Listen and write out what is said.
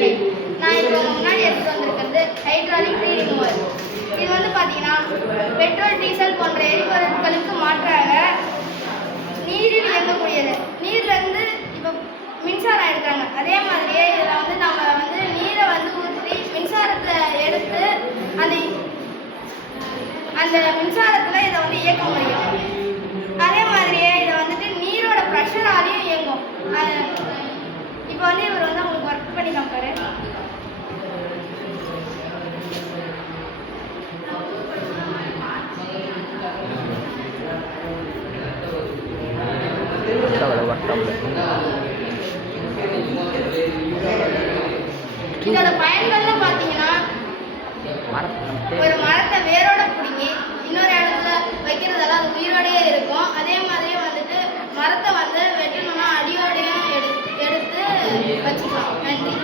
நீரினை. நான் இப்போ முன்னாடி எடுத்துட்டு வந்திருக்கிறது ஹைட்ராலிக் ட்ரீ ரிமூவர். இது வந்து பார்த்தீங்கன்னா பெட்ரோல் டீசல் போன்ற எரிபொருட்களுக்கு மாற்றாக நீரில் இயங்கக்கூடியது. நீர்லேருந்து இப்போ மின்சாரம் எடுக்கிறாங்க. அதே மாதிரியே இதில் வந்து நம்ம வந்து நீரை வந்து ஊற்றி மின்சாரத்தை எடுத்து அந்த மின்சாரத்தில் இதை வந்து இயக்க முடியும். அதே மாதிரியே இதை வந்துட்டு நீரோட ப்ரெஷராலையும் இயங்கும். இப்போ வந்து இவர் வந்து அவங்களுக்கு ஒர்க் பண்ணி காப்பாரு. இதோட பயன்கள்னு பார்த்தீங்கன்னா ஒரு மரத்தை வேரோட பிடிங்கி இன்னொரு இடத்துல வைக்கிறதெல்லாம் அது உயிரோடையே இருக்கும். அதே மாதிரியே வந்துட்டு மரத்தை வந்து வெட்டணும்னா அடியோடையும் எடுத்து வச்சுக்கலாம். நன்றி.